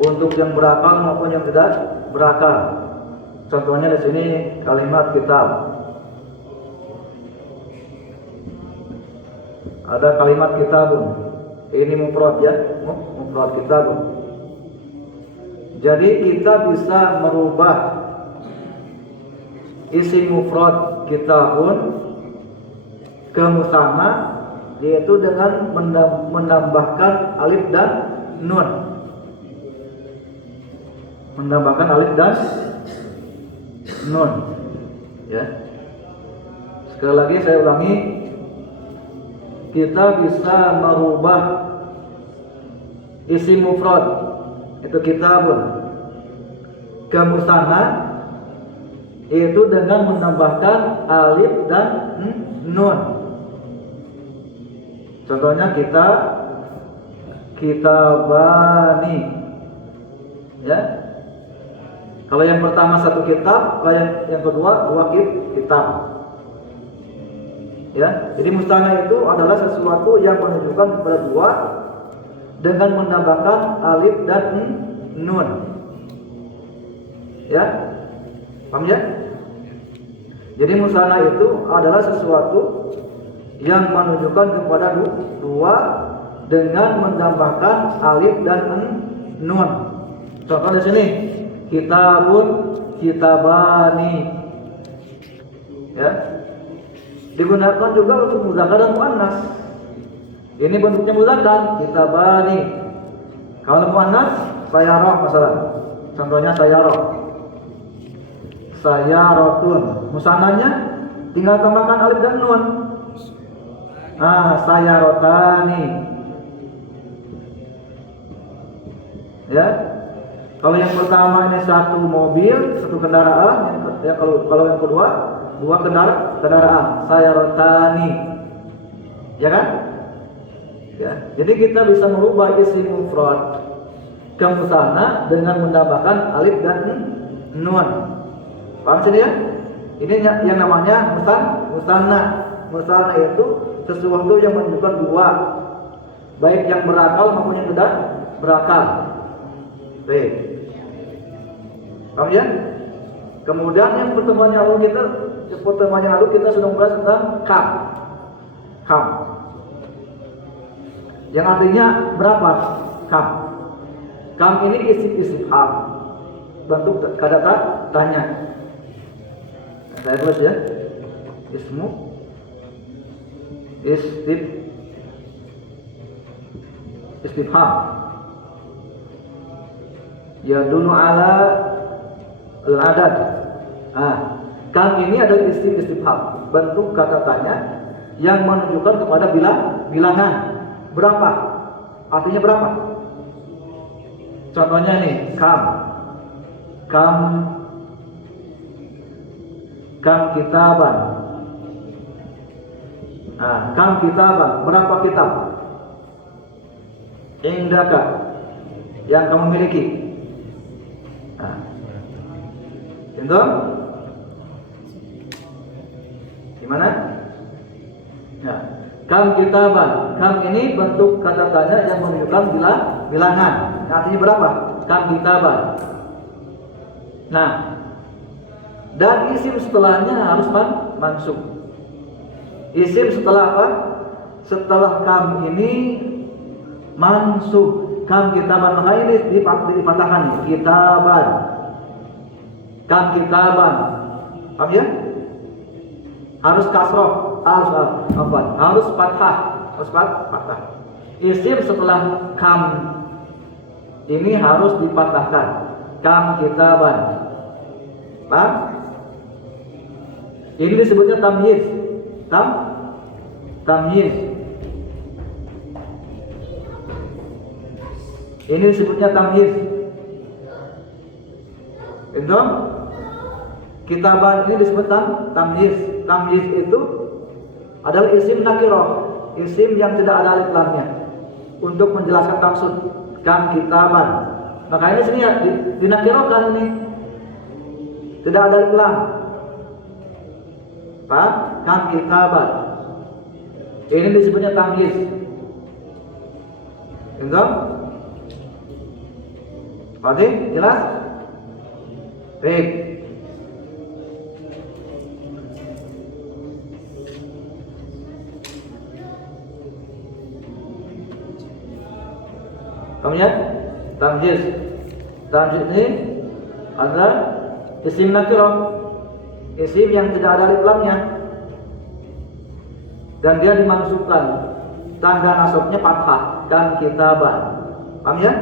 untuk yang berakal maupun yang tidak berakal. Contohnya di sini kalimat kitab. Ada kalimat kitabun. Ini mufrad ya, mufrad kitabun. Jadi kita bisa merubah isi mufrad kitabun ke musanna, yaitu dengan menambahkan alif dan nun. Menambahkan alif dan nun. Ya. Sekali lagi saya ulangi, kita bisa merubah isi mufrad itu kitabun ke musanna, yaitu dengan menambahkan alif dan nun. Contohnya kitabani. Ya. Kalau yang pertama satu kitab, kalau yang kedua dua kitab. Ya, jadi musanna itu adalah sesuatu yang menunjukkan kepada dua dengan menambahkan alif dan nun. Ya, paham ya? Jadi musanna itu adalah sesuatu yang menunjukkan kepada dua dengan menambahkan alif dan nun. Contoh di sini, kitabun, kitabani. Ya. Digunakan juga untuk muzakkar dan muannas. Ini bentuknya muzakkar, kitabani. Kalau muannas, sayarah masalah. Contohnya sayarah. Sayaratun. Musannanya tinggal tambahkan alif dan nun. Sayarotani. Ya. Kalau yang pertama ini satu mobil, satu kendaraan, ya kalau yang kedua dua kendaraan, sayarotani. Ya kan? Ya. Jadi kita bisa merubah isi mufrad ke musanna dengan menambahkan alif dan nun. Paham sih ya? Ini yang namanya musanna. Musanna itu sesuatu yang menunjukkan dua, baik yang berakal maupun yang tidak berakal. Baik. Paham ya? Kemudian yang pertemuan yang lalu kita sudah membahas tentang kam. Yang artinya berapa? Kam ini istifham, bentuk kata tanya. Saya tulis ya. Istifham. Yadullu ala al-adad. Kam ini adalah istifham, bentuk kata tanya yang menunjukkan kepada bilangan. Berapa? Artinya berapa? Contohnya nih, kam kitaban. Kam kitaban, berapa kitab? Indaka, yang kamu miliki. Itu gimana? Ya. Kam kitaban. Kam ini bentuk kata tanya yang menunjukkan bilangan. Artinya berapa? Kam kitaban. Nah, dan isim setelahnya harus mansub. Isim setelah apa? Setelah kam ini mansub. Kam kitaban, maka ini dipatahkan kitaban. Kam kitaban. Paham ya? Harus kasroh, harus fathah, Isim setelah kam ini harus dipatahkan. Kam kitaban. Paham? Ini disebutnya tamyiz. Tamyiz. Ini disebutnya tamyiz. Itu kitaban ini disebut tamyiz. Tamyiz itu adalah isim nakirah, isim yang tidak ada alif lamnya, untuk menjelaskan maksud. Kam kitaban. Makanya sini ya dinakirahkan ini. Tidak ada alif lam. Pak, kam kitaban. Ini disebutnya tamyiz. Enggak? Oke, jelas? Baik. Kemudian tamyiz. Tamyiz ini adalah isim nakirah, isim yang tidak ada alif lamnya dan dia dimansubkan, tanda nasabnya fathah dan kitaban. Paham ya?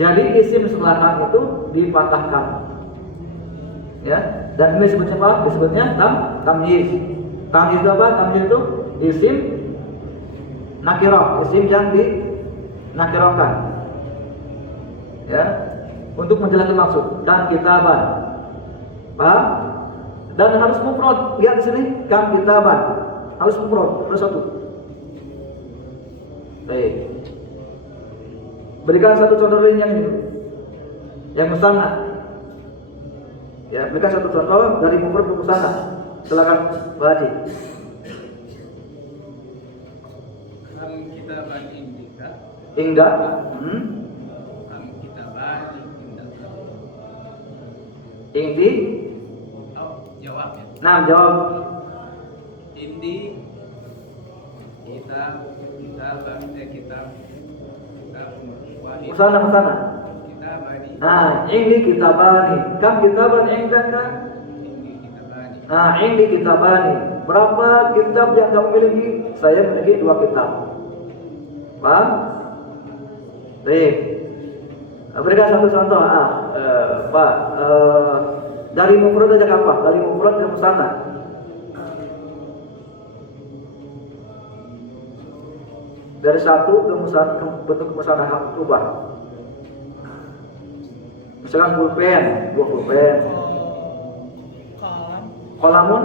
Jadi isim setelah kam itu dipatahkan. Ya, dan ini disebutnya apa? Disebutnya tamyiz. Tamyiz itu apa? Tamyiz itu isim nakirah, isim yang dinakirahkan. Ya, untuk menjelaskan maksud dan kitaban. Paham? Dan harus mufrad. Lihat di sini, kam kitaban. Harus mufrad, harus satu. Baik. Berikan satu contoh lain yang ini, yang musanna. Ya, berikan satu contoh dari mufrad ke musanna. Silakan Pak Haji. Kam kitaban indika. Hingga. Kam kitaban indika. Indi. Oh, jawab ya. Nah, jawab. Indi kitab wahid. Musanna. Kitabani. Nah, ini kitabani. Kam kitaban indaka? Indi kitabani. Nah, ini kitabani. Berapa kitab yang kamu miliki? Saya memiliki 2 kitab. Paham? Baik. Berikan satu contoh. Pak, dari mufrad aja apa? Dari mufrad ke musanna. Dari satu ke musanna, bentuk musanna ubah. Misalkan pulpen, 2 pulpen. Kolamun.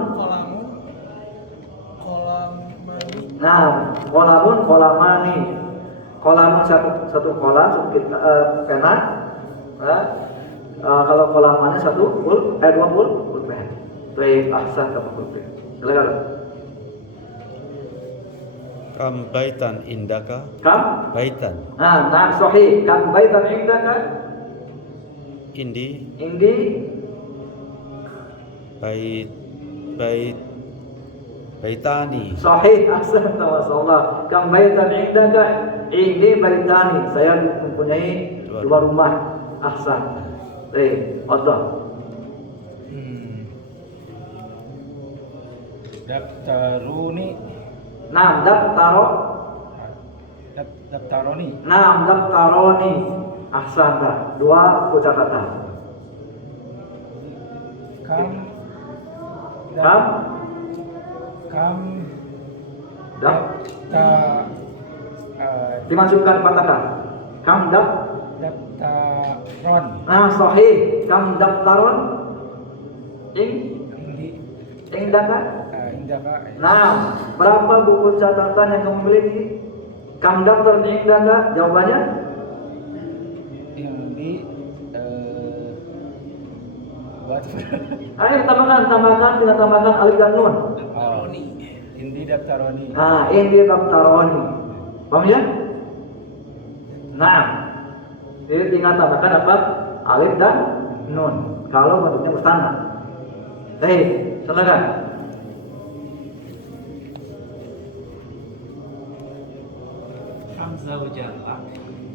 Nah, kolamani. Kolamun satu kolam, satu pena. Kalau kolamannya 2 pulpen. Baik, ahsan kamu pulpen. Silakan. Kam baitan indaka? Kam Baitan. Nah, sahih. Kam baitan indaka? Indi baitani. Sahih, ahsan, masyaallah. Kam baitan indaka? Indi baitani. Saya mempunyai 2 rumah. Ahsan. Baik, Allah. Daftaruni. Nah, Daftaroni. Nah, daftaroni. Ahsan, 2 catatan. Kam dimasukkan patahkan. Kam daftaron. Nah, sahih. Kam daftaron indaka? Nah, berapa buku catatan yang kamu miliki? Kam daftar indaka? Jawabannya? Ayo tambahkan alif dan nun. Daftaroni. Indi daftaroni. Nah, ini daftaroni. Paham ya? Nah, jadi tinggal tambahkan apa? Alif dan nun. Kalau bentuknya musanna. Baik, silakan.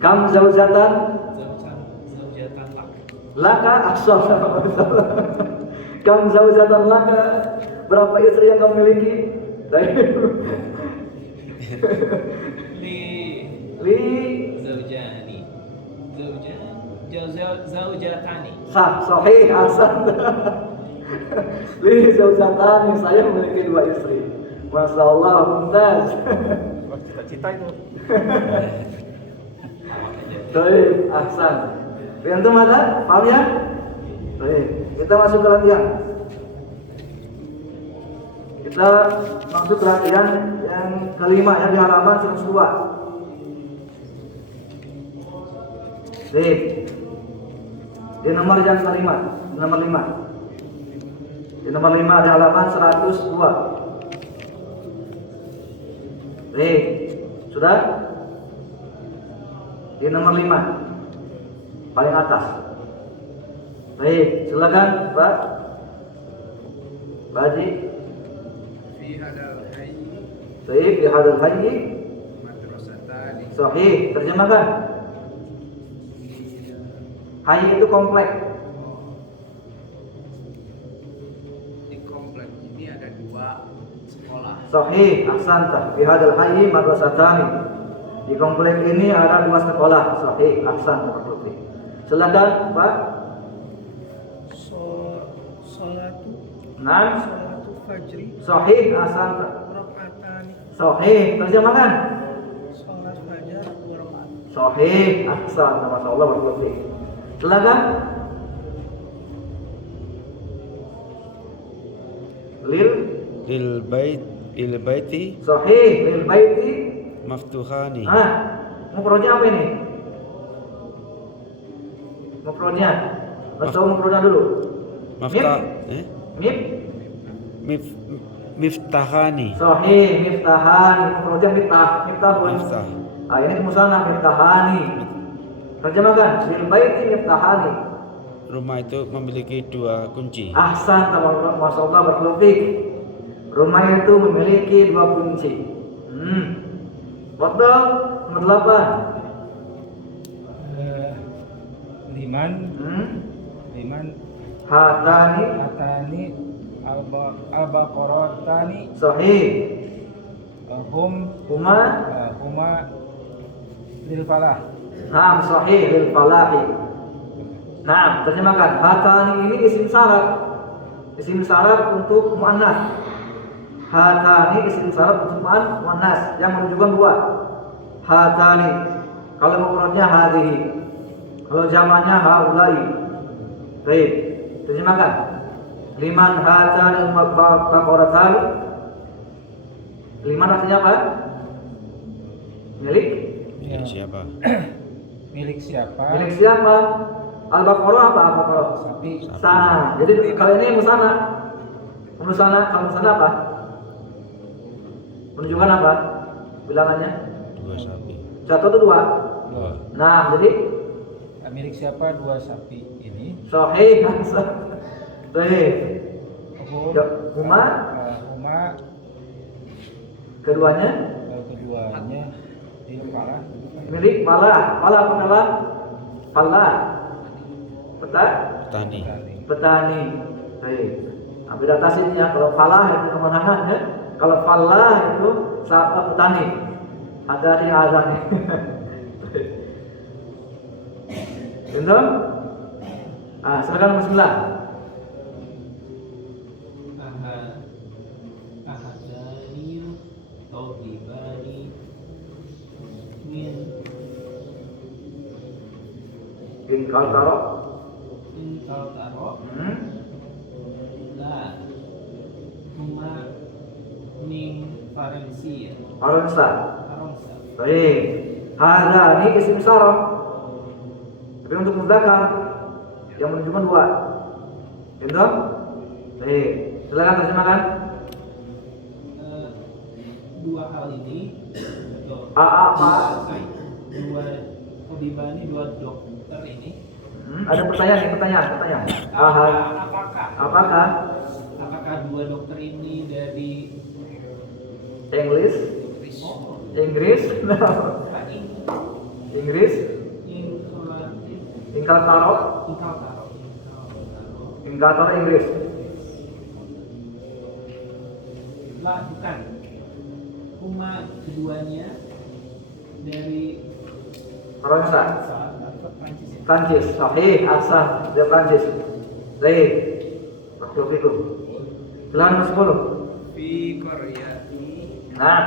Kam zaujatan lak. Laka ahsan. Kam zaujatan laka. Berapa istri yang kamu miliki? Li Zaujatani. Sahih, ahsan. Li zaujatani. Saya memiliki 2 istri. Masya Allah, mumtaz. Cita-cita itu. Baik, ahsan. Antum ada? Paham ya? Baik, kita masuk ke latihan. Kita masuk ke latihan yang kelima yang di halaman 102. Baik. Di nomor yang kelima, nomor 5. Di nomor 5 di halaman 102. Baik. Sudah? Di nomor 5. paling atas. Baik, silakan Pak. Pak Haji. Fi hadal hayy Baik, di hadal hayy. madrasatani. Sahih, terjemahkan. Hayy itu komplek. Di komplek ini ada 2 sekolah. Sahih, ahsanta. Fi hadal hayy madrasatani. Di komplek ini ada 2 sekolah. Sahih, ahsanta. Silakan Pak. Salatu Nah, fajri sahih, ahsanta. rakaatani. Sahih, terjemahkan. Salat fajar 2 rakaat. Sahih, ahsanta. Masyaallah, barakallahu fiik. Silakan. lil baiti Sahih, lil baiti. maftuhani. Mufradnya apa ini? Mufradnya. Tahu mufradnya dulu. Maftah Mif. miftahani. Sahih, miftahan. Mufradnya miftah. Miftah bukan. Miftah. Ini musanna miftahani. Terjemahkan. Lil baiti miftahani. Rumah itu memiliki 2 kunci. Ahsan, masyaallah, barakallahu fiik. Rumah itu memiliki 2 kunci. Betul. Nomor 8. Liman Hatani. atani al-baqaratani Sahih. huma lil falah. Naam, sahih, lil falahi. Naam, terjemahkan. Hatani ini isim syarat. Isim syarat untuk muannas. Hatani isim syarat untuk muannas yang menunjukkan 2. Hatani. Kalau mufradnya hadhihi. Kalau jamaknya haulai. Baik, terjemahkan. Liman hatani al-baqaratani. Liman artinya apa? Milik. Milik siapa? Milik siapa? Milik siapa? Al-Baqarah apa Al-Baqarah? Sapi. Sana. Jadi kalau ini musana. Kalau musana apa? Menunjukkan apa? Bilangannya? 2 sapi. 1 atau 2? 2. Nah, jadi Milik siapa 2 sapi ini? sahih. Sahih. Ya, huma keduanya keduanya lil falah. milik falah. Falah apa falah? Falah. Petani. Petani. Baik. Nah, beda tasnya. Kalau falah itu kemenangannya, kalau falah itu sahabat petani. Hati-hati azan nih. Betul? Silakan bismillah. Ahadani tawibani min Ingkal taro. intal taro la huma min faransia Aronsa. faransa Baik. Hadza ini isim syarat. Tapi untuk mudzakkar yang menunjukkan 2. Betul? Baik. Silakan terjemahkan. dua hal ini atau Apa? dua tawibani 2 dokter ini Ada pertanyaan. apakah Apakah 2 dokter ini dari Inggris? Inggris? Inggris? Ingkal taro? Ingkal taro Inggris. lah bukan huma keduanya dari Aronsa. Prancis ya. Prancis. Sahih, ahsan. Dia Prancis. Baik. Waktu itu. Silakan nomor 10. Fi qaryati Nah,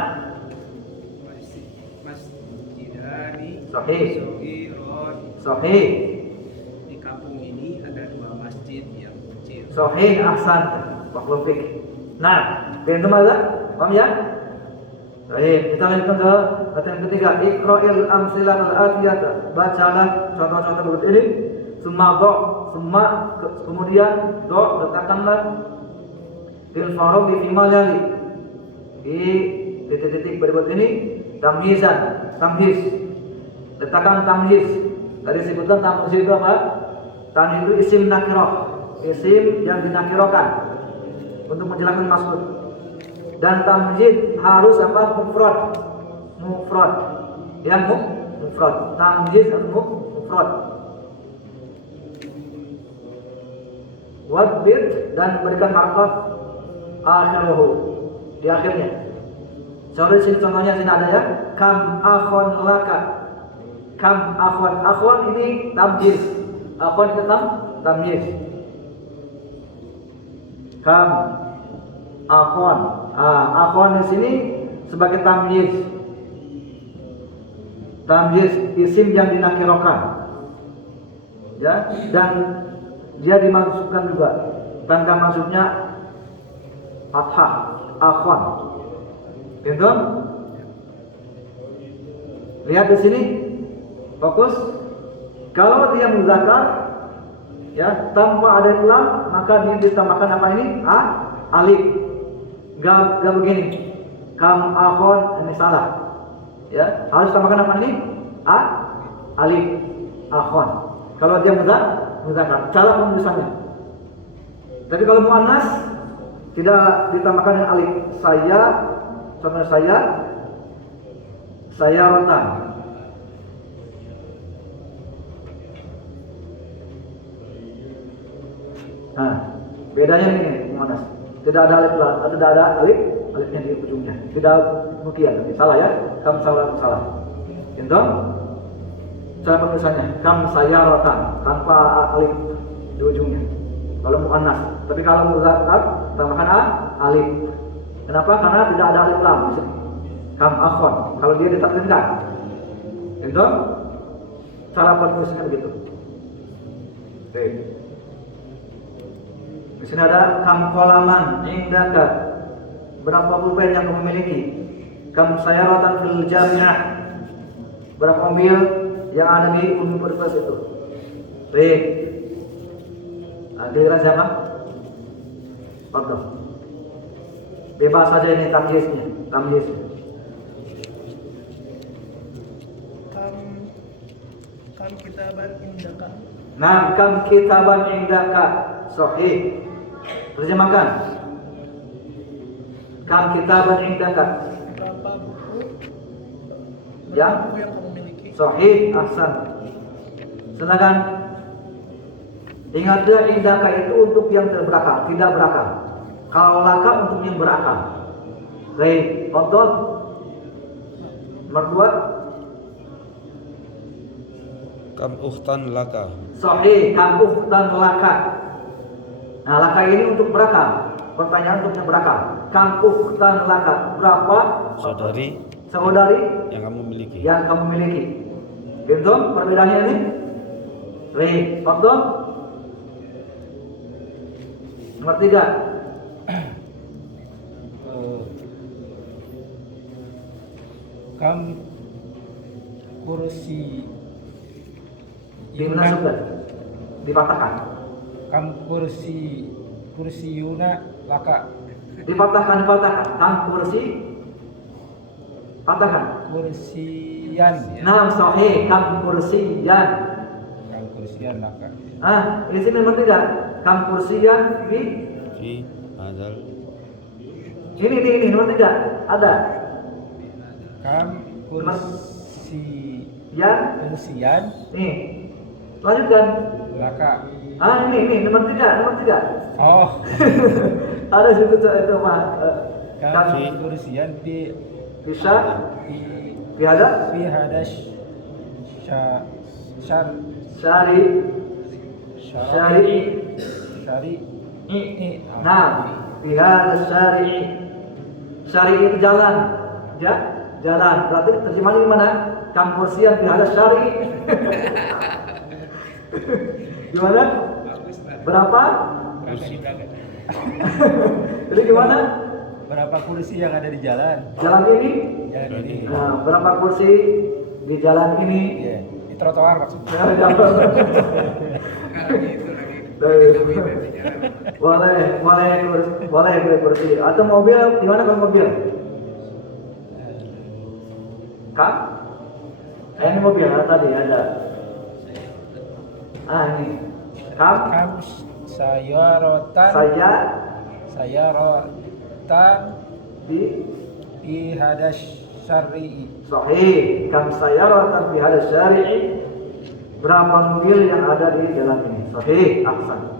masjidani sahih. sagiran. Sahih. Di kampung ini ada 2 masjid yang kecil. Sahih, ahsan. Waktu fik. Nah, pintu mana? Paham ya? Baik, kita lanjutkan ke latihan ketiga. Iqra'il amsilah al-atiyata. Bacalah contoh-contoh berikut ini. Kemudian letakkanlah fil faraghi fi ma yali. Di titik-titik berikut ini tamhizan, tamhiz. Letakkan tamhiz. Tadi sebutkan tamyiz itu apa? Tamyiz itu isim nakirah, isim yang dinakirokan untuk menjelaskan maksud. Dan tamyiz harus apa? Mufrad. Mufrad. Yang mufrad. Tamyiz harus mufrad. Wadbit dan berikan harkat akhiruhu di akhirnya. Contohnya sini ada ya, kam akhon laka. Kam akhon ini tamyiz. Akhon itu tamyiz. Kam akhon. Akhon di sini sebagai tamyiz. Tamyiz isim yang dinakirahkan. Ya, dan dia dimasukkan juga tanda maksudnya fathah, akhon. Gitu? Lihat di sini, fokus. Kalau dia muzakkar, ya tanpa ada lam, maka dia ditambahkan apa ini? Alif. Gak begini. Kam akhon ini salah. Ya, harus tambahkan apa ini? Alif. Akhon. Kalau dia muzakkar, cara penulisannya. Tapi kalau muannas tidak ditambahkan dengan alif. Contoh saya rotan. Nah, bedanya ini muannas. Tidak ada alif, tidak ada alifnya di ujungnya. Tidak demikian. Salah ya? Kamu salah. Itu cara penulisannya kam sayaratan tanpa alif di ujungnya. Kalau muannas. Tapi kalau muzakkar tambahkan alif. Kenapa? Karena tidak ada alif lam. Kam akhon. Kalau dia ditakdirkan. Itu cara penulisannya begitu. Oke. Di sini ada kam qalaman indaka. Berapa pulpen yang kamu miliki? Kam sayaratan fil jami'ah. Berapa mobil yang ada di universitas itu? Baik. Giliran siapa? Fadhil. Bebas saja ini tamyiznya. Kam kitaban indaka. Nah, kam kitaban indaka. Sahih. Terjemahkan. Kam kitaban indaka. Berapa buku? Yang Kamu miliki? Sahih, ahsan. Sedangkan ingatlah indaka itu untuk yang berakal, tidak berakal. Kalau laka untuk yang berakal. Baik, contoh nomor 2. Kam ukhtan laka. Sahih, kam ukhtan laka. Nah, laka ini untuk berakal. Pertanyaan untuk yang berakal. Kam ukhtan laka. Berapa Saudari yang kamu miliki. Gitu perbedaannya ini. Baik, contoh nomor 3. Kam kursi Dimenasukan, dipatahkan. Kam kursi yuna laka. Dipatahkan. Kam kursi patahkan. Kursiyan. Nah, sahih, kam kursiyan. Kam kursiyan laka. Di sini nomor 3. Kam kursiyan Fi hadzal. Ini nomor 3. Ada. Kam kursiyan Nih. Lanjutkan. laka. Ini nomor 3. Oh, Ada situ itu mah. kam kursiyan Bisa ada fi hadash syari. Nah, pihak syari itu jalan. Jalan. Berarti terjemahannya gimana? Kampursian pihak syari. Gimana? Bagus, Pak. Berapa? Kursi. Jadi gimana? Berapa kursi yang ada di jalan? Jalan ini? Jalan ini. Nah, berapa kursi di jalan ini? Iya, di trotoar maksudnya. Sekarang itu lagi. Boleh kursi. Atau mobil, gimana kalau mobil? Kak? Ini mobil tadi ada. ini. Kam Kam sayarotan sayarotan di fi hadas syar'i. sahih. Kam sayaratan fi hadis syari'i. Berapa mobil yang ada di dalam ini? Sahih, ahsan.